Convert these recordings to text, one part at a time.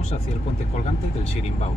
vamos hacia el puente colgante del Xirimbao.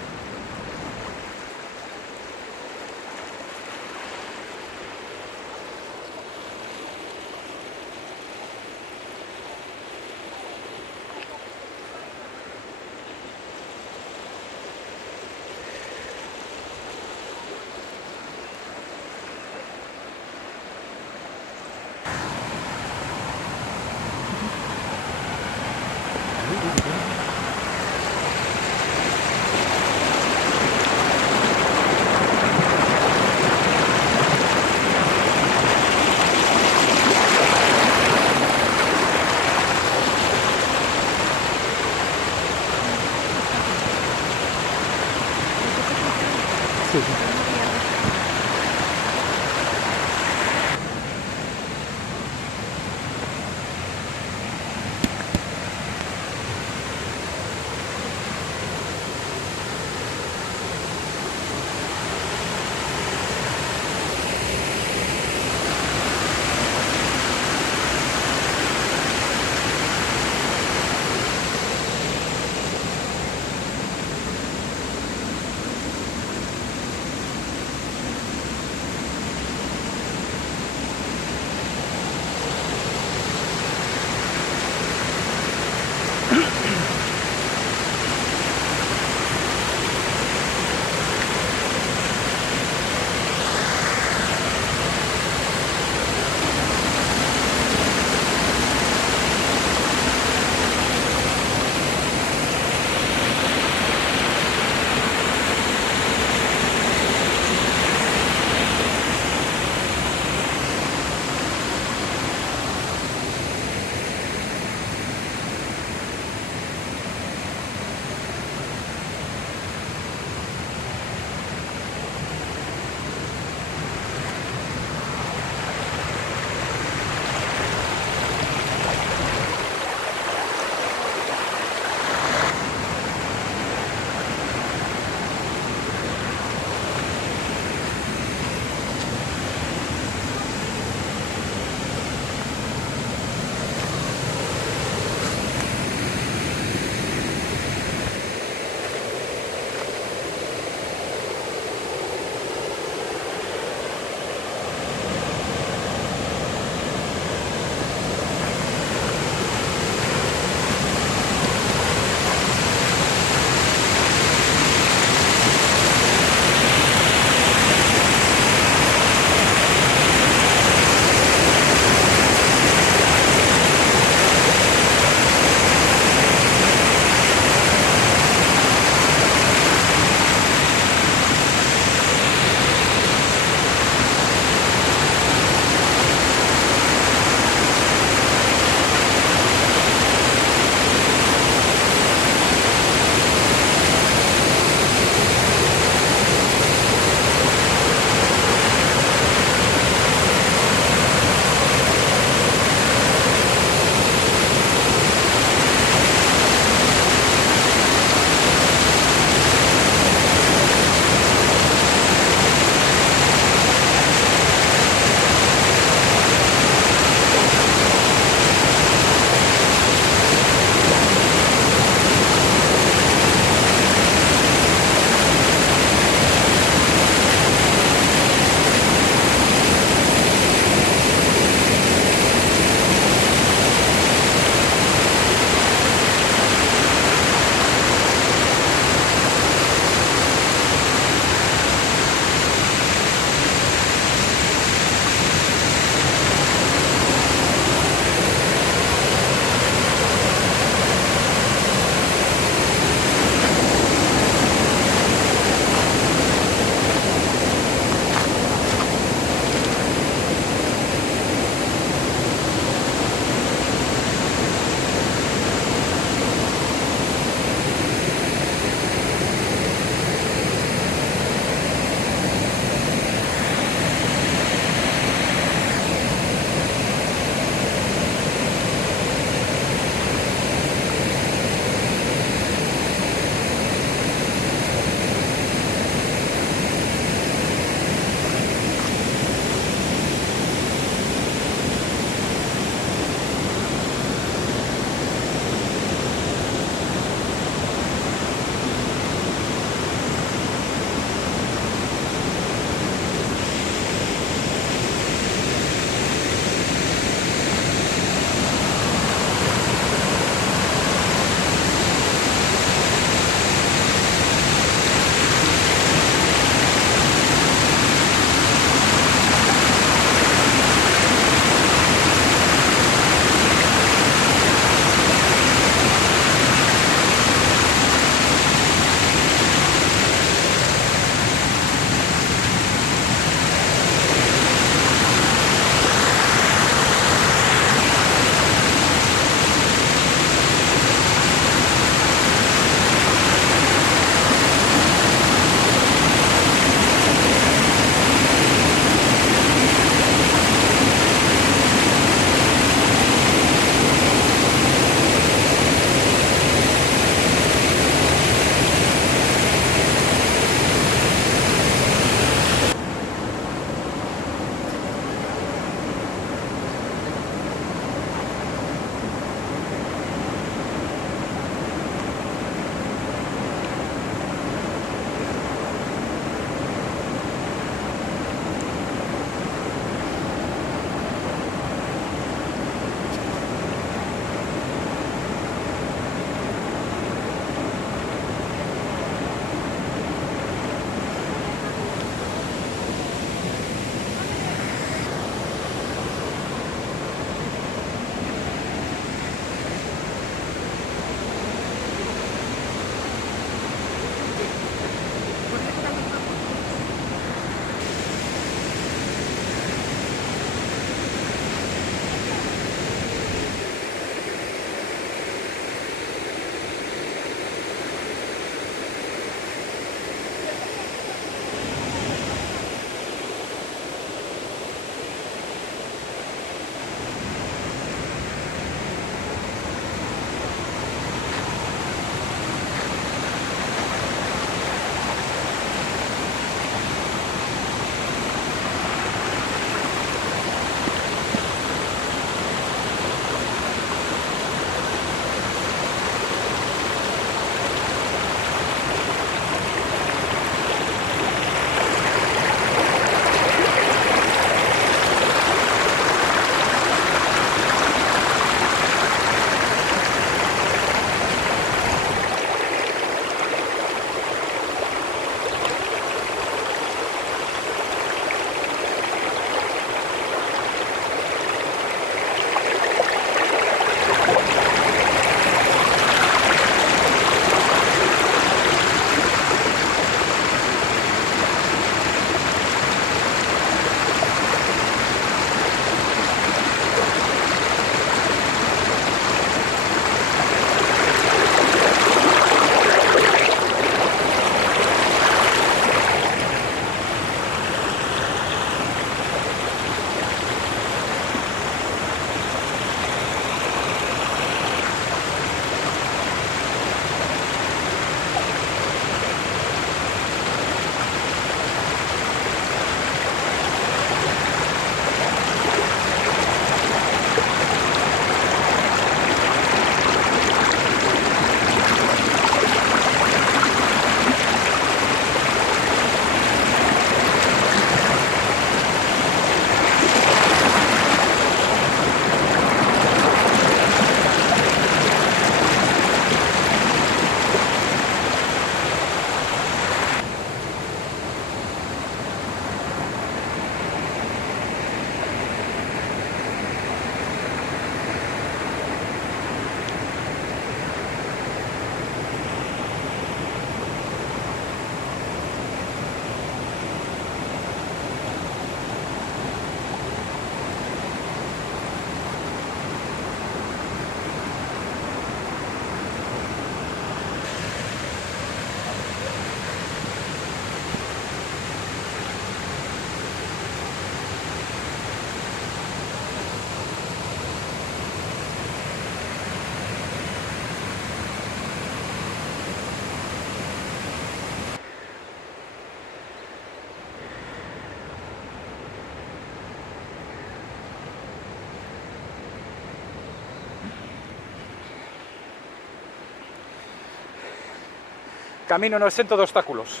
Camino no exento de obstáculos.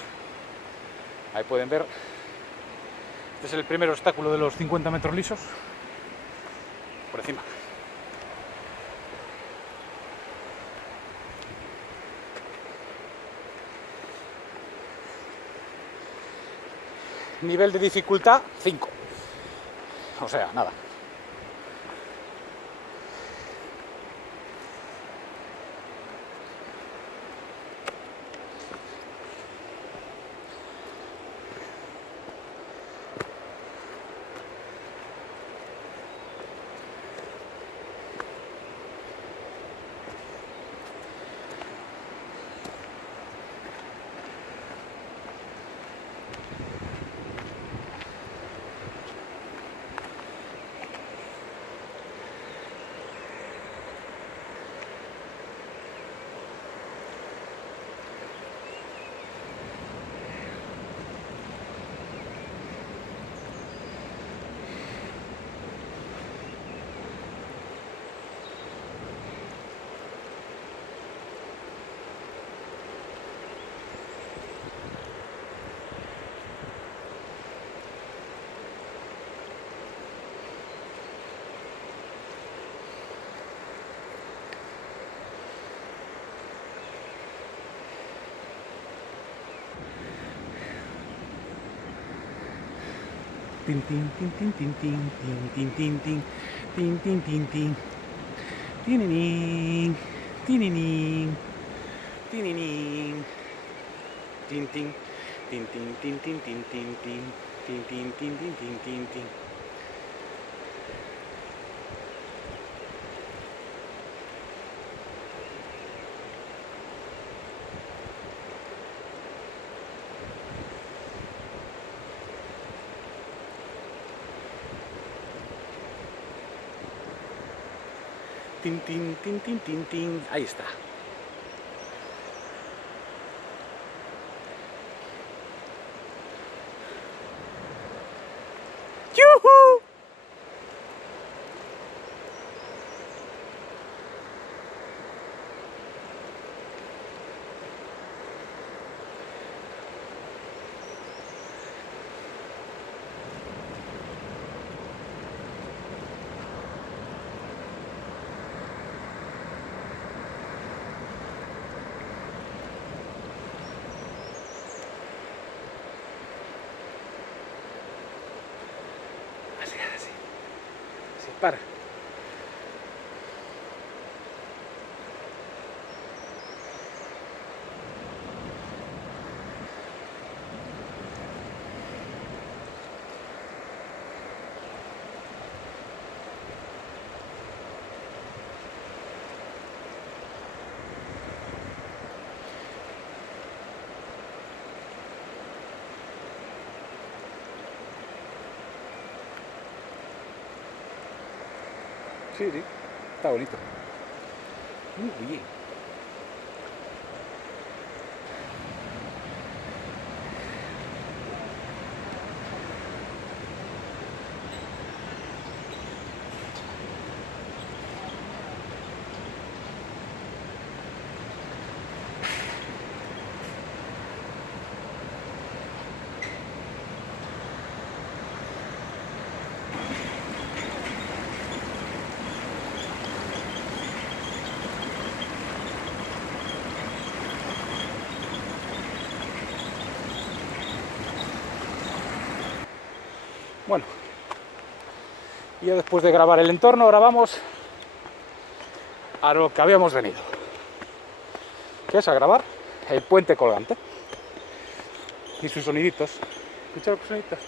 Ahí pueden ver. Este es el primer obstáculo de los 50 metros lisos. Por encima. Nivel de dificultad 5. O sea, nada. Tin tin tin tin tin tin tin tin tin tin tin tin tin tininin tininin tininin tin tin tin tin tin tin tin tin tin tin tin tin tin tin tin tin. Tin, tin, tin, tin, tin, tin. Ahí está. ¡Yuhu! Así, así. Así, para. Sí, sí. Está bonito. Muy bien. Bueno, y ya después de grabar el entorno, ahora vamos a lo que habíamos venido, que es a grabar el puente colgante y sus soniditos. ¿Escuchad los soniditos?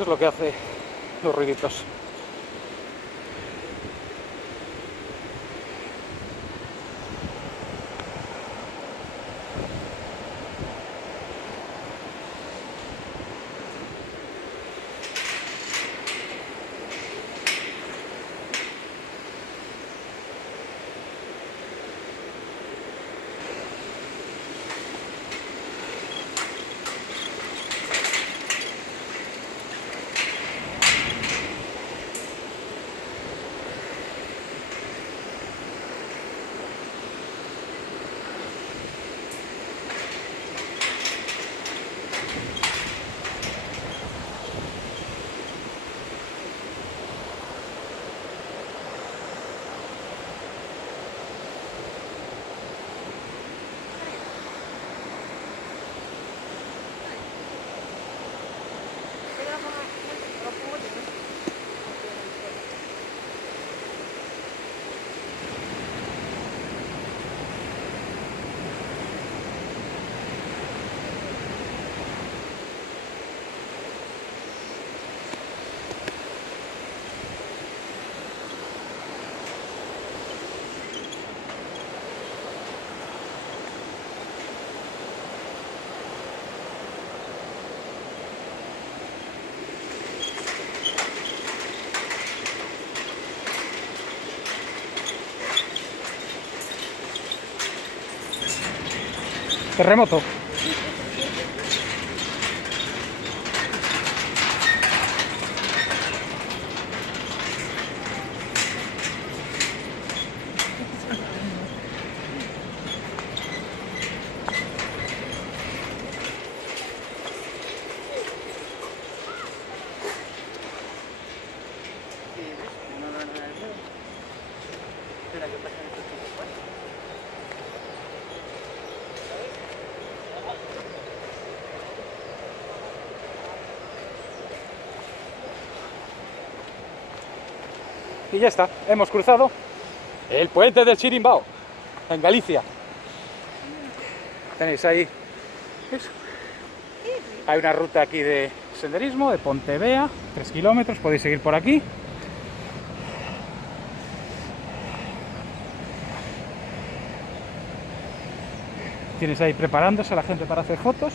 Esto es lo que hace los ruiditos. Terremoto. Y ya está, hemos cruzado el puente del Chirimbao, en Galicia. Tenéis ahí eso. Hay una ruta aquí de senderismo, de Pontevea, 3 kilómetros, podéis seguir por aquí. Tienes ahí preparándose a la gente para hacer fotos.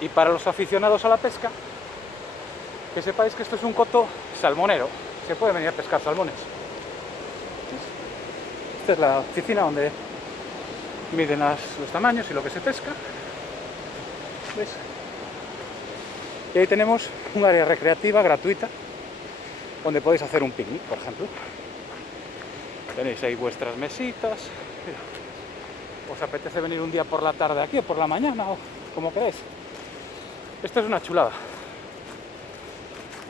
Y para los aficionados a la pesca, que sepáis que esto es un coto salmonero. Se puede venir a pescar salmones. Esta es la oficina donde miden los tamaños y lo que se pesca. ¿Ves? Y ahí tenemos un área recreativa gratuita donde podéis hacer un picnic, por ejemplo. Tenéis ahí vuestras mesitas. ¿Os apetece venir un día por la tarde aquí o por la mañana o como queráis? Esto es una chulada.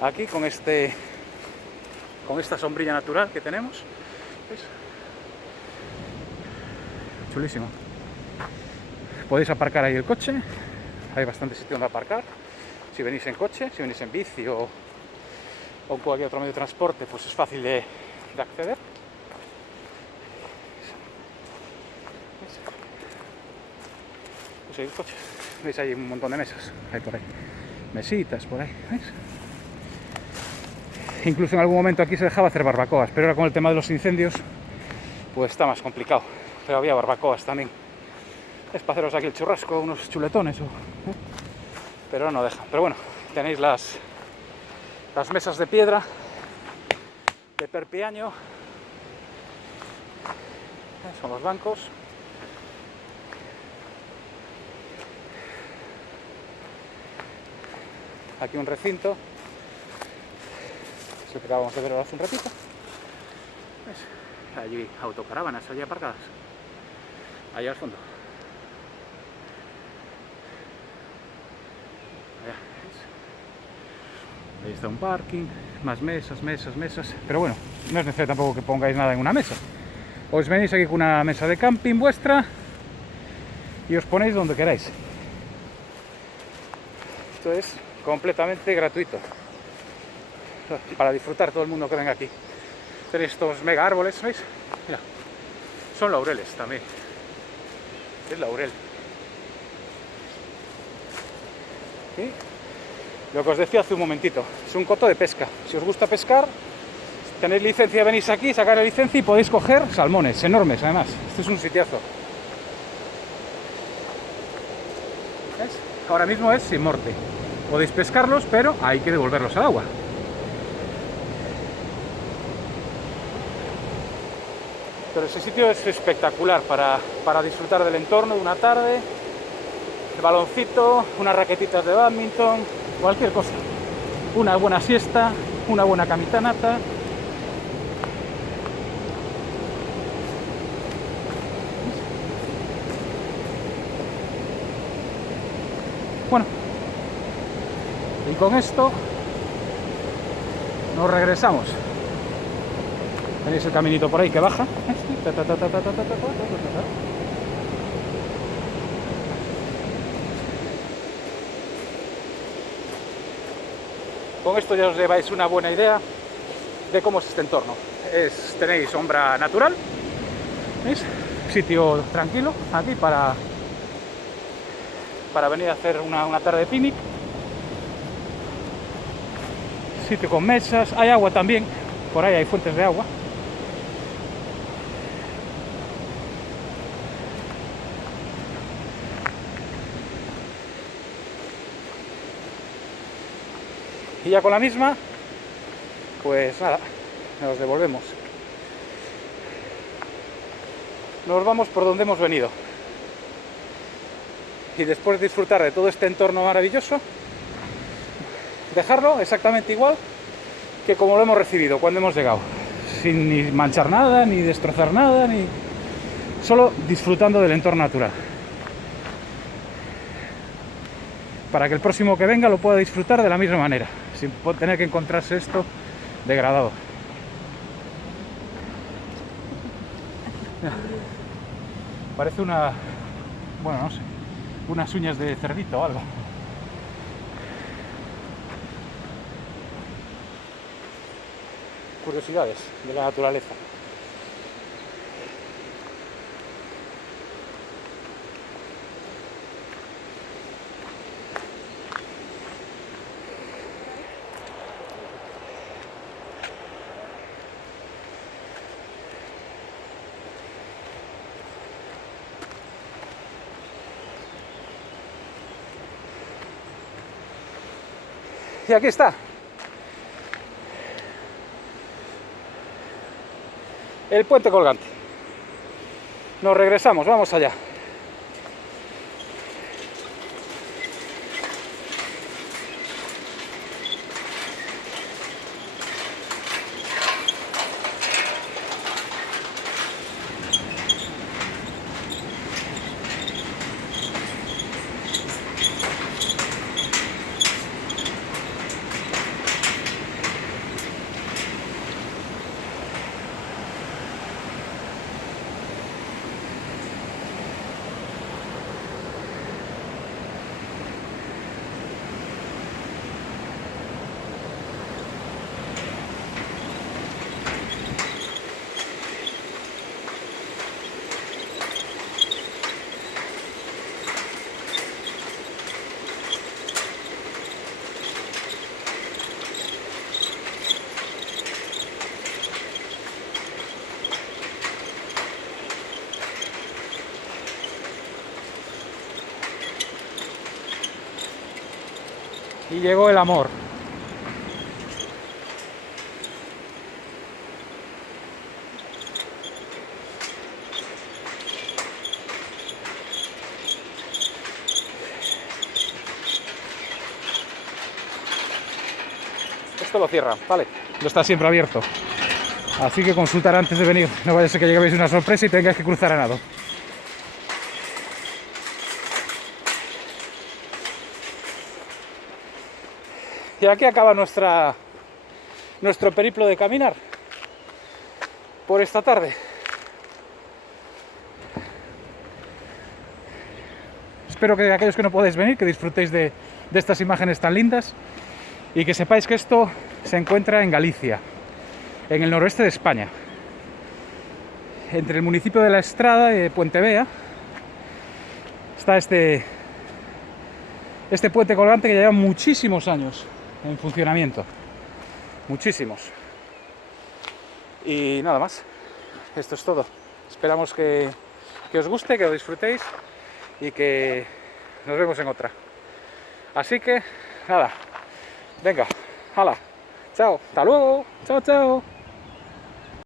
Aquí con esta sombrilla natural que tenemos. ¿Veis? Chulísimo. Podéis aparcar ahí el coche. Hay bastante sitio donde aparcar. Si venís en coche, si venís en bici o cualquier otro medio de transporte, pues es fácil de acceder. Pues hay coches. Veis ahí un montón de mesas. Hay por ahí. Mesitas por ahí. ¿Veis? Incluso en algún momento aquí se dejaba hacer barbacoas, pero ahora con el tema de los incendios, pues está más complicado. Pero había barbacoas también. Es para haceros aquí el churrasco, unos chuletones, pero no dejan. Pero bueno, tenéis las mesas de piedra de Perpiaño. Son los bancos. Aquí un recinto. Es lo que acabamos de ver hace un ratito. ¿Ves? Allí autocaravanas, allí aparcadas. Allá al fondo. Allá, ¿ves? Ahí está un parking, más mesas, mesas. Pero bueno, no es necesario tampoco que pongáis nada en una mesa. Os venís aquí con una mesa de camping vuestra y os ponéis donde queráis. Esto es completamente gratuito para disfrutar todo el mundo que venga aquí. Tenéis estos mega árboles, ¿veis? Mira, son laureles también. Es laurel. ¿Sí? Lo que os decía hace un momentito, es un coto de pesca. Si os gusta pescar, tenéis licencia, venís aquí, sacar la licencia y podéis coger salmones enormes, además. Este es un sitiazo. ¿Ves? Ahora mismo es sin morte. Podéis pescarlos, pero hay que devolverlos al agua. Pero ese sitio es espectacular para disfrutar del entorno de una tarde, el baloncito, unas raquetitas de bádminton, cualquier cosa. Una buena siesta, una buena camitanata. Bueno, y con esto nos regresamos. Tenéis el caminito por ahí que baja. Con esto ya os lleváis una buena idea de cómo es este entorno. Tenéis sombra natural, ¿veis? Sitio tranquilo aquí para venir a hacer una tarde de picnic. Sitio con mesas, hay agua también, por ahí hay fuentes de agua. Y ya con la misma, pues nada, nos devolvemos. Nos vamos por donde hemos venido. Y después de disfrutar de todo este entorno maravilloso, dejarlo exactamente igual que como lo hemos recibido cuando hemos llegado. Sin ni manchar nada, ni destrozar nada, ni solo disfrutando del entorno natural. Para que el próximo que venga lo pueda disfrutar de la misma manera, sin tener que encontrarse esto degradado. Parece bueno, no sé, unas uñas de cerdito o algo. Curiosidades de la naturaleza. Y aquí está. El puente colgante. Nos regresamos, vamos allá. Y llegó el amor. Esto lo cierra, vale. Lo está siempre abierto. Así que consultar antes de venir, no vaya a ser que lleguéis una sorpresa y tengáis que cruzar a nado. Y aquí acaba nuestro periplo de caminar por esta tarde. Espero que aquellos que no podéis venir, que disfrutéis de estas imágenes tan lindas y que sepáis que esto se encuentra en Galicia, en el noroeste de España, entre el municipio de La Estrada y Puente Vea. Está este puente colgante que ya lleva muchísimos años en funcionamiento, muchísimos. Y nada más, esto es todo. Esperamos que os guste, que lo disfrutéis y que nos vemos en otra. Así que nada, venga, hala, chao, hasta luego, chao, chao.